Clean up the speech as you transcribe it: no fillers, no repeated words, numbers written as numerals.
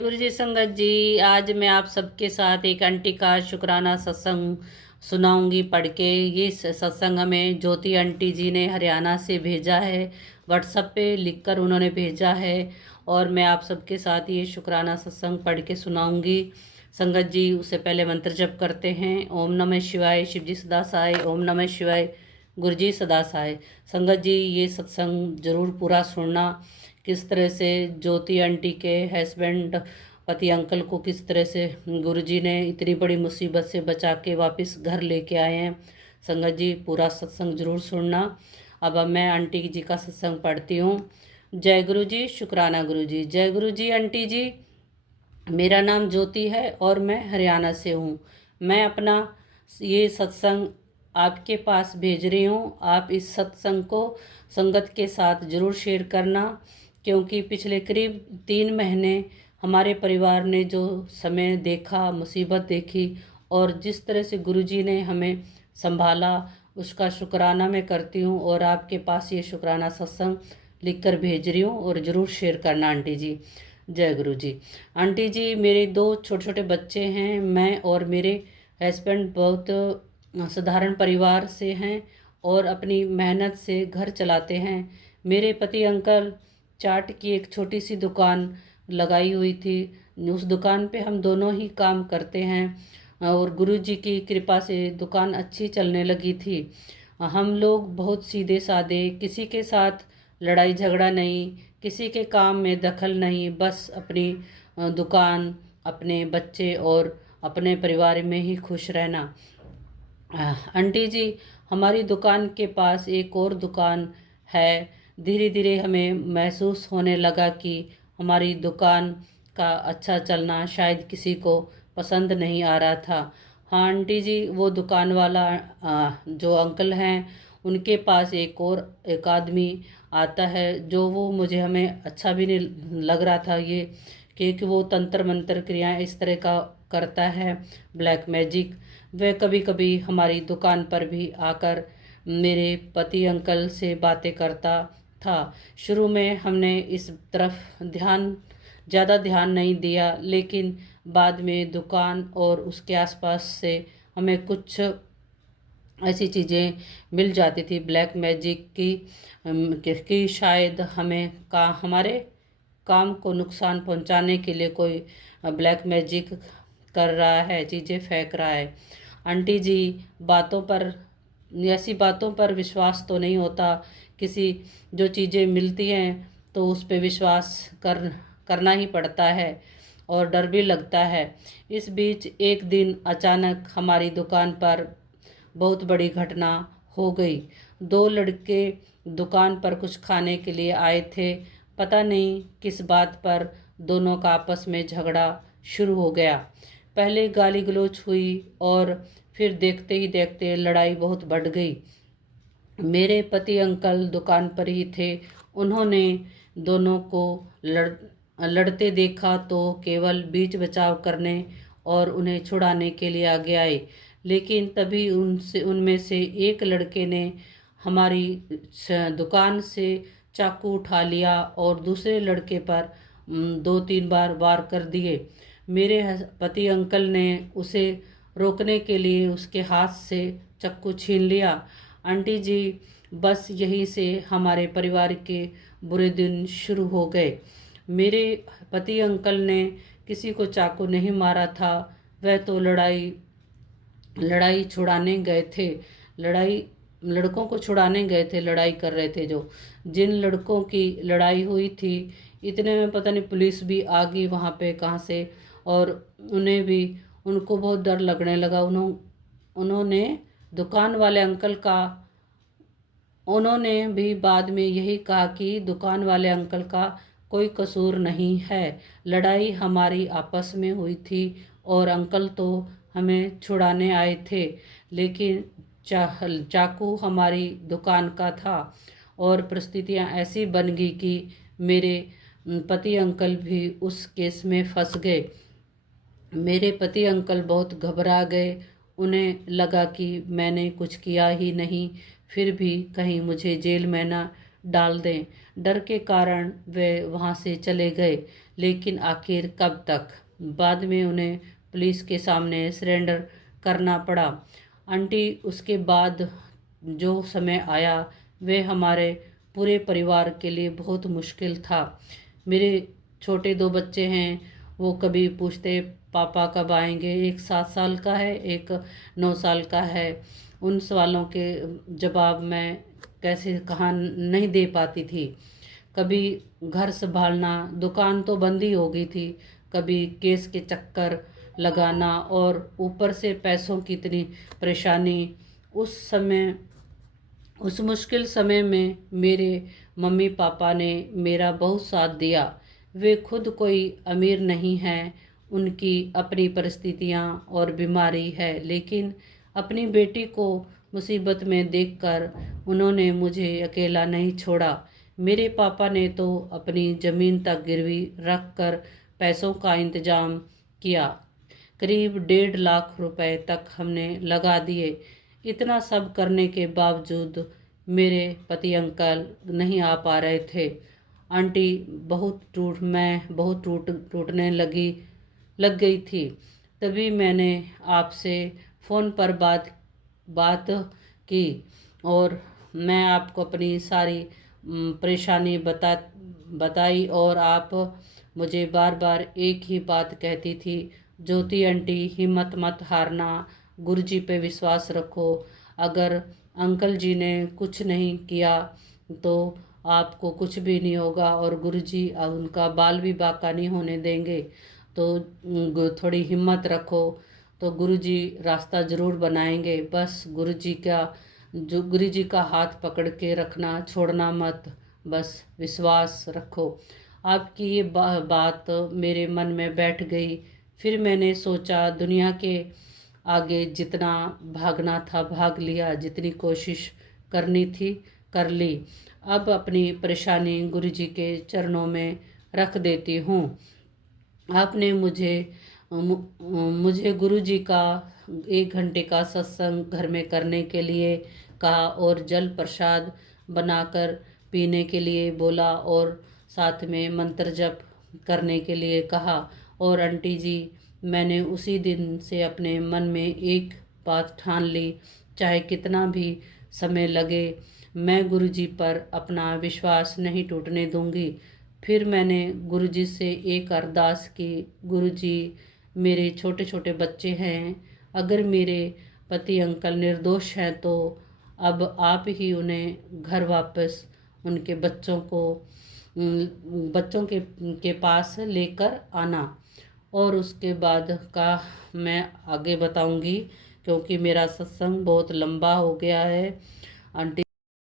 गुरु जी संगत जी, आज मैं आप सबके साथ एक आंटी का शुक्राना सत्संग सुनाऊंगी पढ़ के। ये सत्संग हमें ज्योति आंटी जी ने हरियाणा से भेजा है, व्हाट्सएप पे लिखकर उन्होंने भेजा है। और मैं आप सबके साथ ये शुक्राना सत्संग पढ़ के सुनाऊंगी। संगत जी, उससे पहले मंत्र जप करते हैं। ओम नमः शिवाय। शिव जी सदा सहाय। ओम नमः शिवाय। गुरु जी सदा सहाय। संगत जी, ये सत्संग जरूर पूरा सुनना। किस तरह से ज्योति आंटी के हस्बैंड पति अंकल को किस तरह से गुरुजी ने इतनी बड़ी मुसीबत से बचा के वापस घर लेके आए हैं। संगत जी, पूरा सत्संग जरूर सुनना। अब मैं आंटी जी का सत्संग पढ़ती हूँ। जय गुरु जी। शुक्राना गुरु जी। जय गुरु जी आंटी जी। मेरा नाम ज्योति है और मैं हरियाणा से हूँ। मैं अपना ये सत्संग आपके पास भेज रही हूँ। आप इस सत्संग को संगत के साथ ज़रूर शेयर करना, क्योंकि पिछले करीब 3 महीने हमारे परिवार ने जो समय देखा, मुसीबत देखी, और जिस तरह से गुरुजी ने हमें संभाला, उसका शुक्राना मैं करती हूँ। और आपके पास ये शुक्राना सत्संग लिखकर भेज रही हूँ, और ज़रूर शेयर करना आंटी जी। जय गुरु जी। आंटी जी, मेरे 2 छोटे छोटे बच्चे हैं। मैं और मेरे हस्बैंड बहुत साधारण परिवार से हैं और अपनी मेहनत से घर चलाते हैं। मेरे पति अंकल चाट की एक छोटी सी दुकान लगाई हुई थी। उस दुकान पे हम दोनों ही काम करते हैं, और गुरु जी की कृपा से दुकान अच्छी चलने लगी थी। हम लोग बहुत सीधे साधे, किसी के साथ लड़ाई झगड़ा नहीं, किसी के काम में दखल नहीं, बस अपनी दुकान, अपने बच्चे और अपने परिवार में ही खुश रहना। आंटी जी, हमारी दुकान के पास एक और दुकान है। धीरे धीरे हमें महसूस होने लगा कि हमारी दुकान का अच्छा चलना शायद किसी को पसंद नहीं आ रहा था। हाँ आंटी जी, वो दुकान वाला जो अंकल हैं, उनके पास एक आदमी आता है, जो वो मुझे हमें अच्छा भी नहीं लग रहा था ये, क्योंकि वो तंत्र मंत्र क्रियाएं इस तरह का करता है, ब्लैक मैजिक। वह कभी कभी हमारी दुकान पर भी आकर मेरे पति अंकल से बातें करता था। शुरू में हमने इस तरफ ज़्यादा ध्यान नहीं दिया, लेकिन बाद में दुकान और उसके आसपास से हमें कुछ ऐसी चीज़ें मिल जाती थी ब्लैक मैजिक की, कि शायद हमारे काम को नुकसान पहुंचाने के लिए कोई ब्लैक मैजिक कर रहा है, चीज़ें फेंक रहा है। आंटी जी, बातों पर ऐसी बातों पर विश्वास तो नहीं होता। किसी जो चीज़ें मिलती हैं तो उस पे विश्वास करना ही पड़ता है, और डर भी लगता है। इस बीच एक दिन अचानक हमारी दुकान पर बहुत बड़ी घटना हो गई। 2 लड़के दुकान पर कुछ खाने के लिए आए थे। पता नहीं किस बात पर दोनों का आपस में झगड़ा शुरू हो गया। पहले गाली गलौज हुई और फिर देखते ही देखते लड़ाई बहुत बढ़ गई। मेरे पति अंकल दुकान पर ही थे। उन्होंने दोनों को लड़ते देखा तो केवल बीच बचाव करने और उन्हें छुड़ाने के लिए आगे आए। लेकिन तभी उनमें से एक लड़के ने हमारी दुकान से चाकू उठा लिया और दूसरे लड़के पर 2-3 बार वार कर दिए। मेरे पति अंकल ने उसे रोकने के लिए उसके हाथ से चाकू छीन लिया। आंटी जी, बस यहीं से हमारे परिवार के बुरे दिन शुरू हो गए। मेरे पति अंकल ने किसी को चाकू नहीं मारा था, वह तो लड़ाई छुड़ाने गए थे। लड़कों को छुड़ाने गए थे, लड़ाई कर रहे थे जो। जिन लड़कों की लड़ाई हुई थी, इतने में पता नहीं पुलिस भी आ गई वहाँ पे कहाँ से, और उनको बहुत डर लगने लगा। उन्होंने दुकान वाले अंकल का उन्होंने भी बाद में यही कहा कि दुकान वाले अंकल का कोई कसूर नहीं है, लड़ाई हमारी आपस में हुई थी और अंकल तो हमें छुड़ाने आए थे। लेकिन चाकू हमारी दुकान का था, और परिस्थितियां ऐसी बन गई कि मेरे पति अंकल भी उस केस में फंस गए। मेरे पति अंकल बहुत घबरा गए। उन्हें लगा कि मैंने कुछ किया ही नहीं, फिर भी कहीं मुझे जेल में न डाल दें। डर के कारण वे वहाँ से चले गए। लेकिन आखिर कब तक। बाद में उन्हें पुलिस के सामने सरेंडर करना पड़ा। आंटी, उसके बाद जो समय आया वह हमारे पूरे परिवार के लिए बहुत मुश्किल था। मेरे छोटे 2 बच्चे हैं, वो कभी पूछते पापा कब आएंगे। एक 7 साल का है, एक 9 साल का है। उन सवालों के जवाब मैं कैसे कहाँ नहीं दे पाती थी। कभी घर संभालना, दुकान तो बंद ही हो गई थी, कभी केस के चक्कर लगाना और ऊपर से पैसों की इतनी परेशानी। उस मुश्किल समय में मेरे मम्मी पापा ने मेरा बहुत साथ दिया। वे खुद कोई अमीर नहीं हैं, उनकी अपनी परिस्थितियां और बीमारी है, लेकिन अपनी बेटी को मुसीबत में देखकर उन्होंने मुझे अकेला नहीं छोड़ा। मेरे पापा ने तो अपनी ज़मीन तक गिरवी रख कर पैसों का इंतज़ाम किया। करीब 1.5 लाख रुपए तक हमने लगा दिए। इतना सब करने के बावजूद मेरे पति अंकल नहीं आ पा रहे थे। आंटी, मैं बहुत टूटने लग गई थी। तभी मैंने आपसे फ़ोन पर बात की और मैं आपको अपनी सारी परेशानी बताई और आप मुझे बार बार एक ही बात कहती थी, ज्योति आंटी, हिम्मत मत हारना, गुरुजी पे विश्वास रखो। अगर अंकल जी ने कुछ नहीं किया तो आपको कुछ भी नहीं होगा और गुरुजी उनका बाल भी बाका नहीं होने देंगे। तो थोड़ी हिम्मत रखो, तो गुरुजी रास्ता ज़रूर बनाएंगे। बस गुरुजी का हाथ पकड़ के रखना, छोड़ना मत, बस विश्वास रखो। आपकी ये बात मेरे मन में बैठ गई। फिर मैंने सोचा, दुनिया के आगे जितना भागना था भाग लिया, जितनी कोशिश करनी थी कर ली। अब अपनी परेशानी गुरुजी के चरणों में रख देती हूँ। आपने मुझे गुरुजी का 1 घंटे का सत्संग घर में करने के लिए कहा और जल प्रसाद बनाकर पीने के लिए बोला और साथ में मंत्र जप करने के लिए कहा। और आंटी जी, मैंने उसी दिन से अपने मन में एक बात ठान ली, चाहे कितना भी समय लगे, मैं गुरुजी पर अपना विश्वास नहीं टूटने दूंगी। फिर मैंने गुरुजी से एक अरदास की, गुरुजी, मेरे छोटे छोटे बच्चे हैं, अगर मेरे पति अंकल निर्दोष हैं तो अब आप ही उन्हें घर वापस उनके बच्चों के पास लेकर आना। और उसके बाद का मैं आगे बताऊंगी, क्योंकि मेरा सत्संग बहुत लंबा हो गया है। आंटी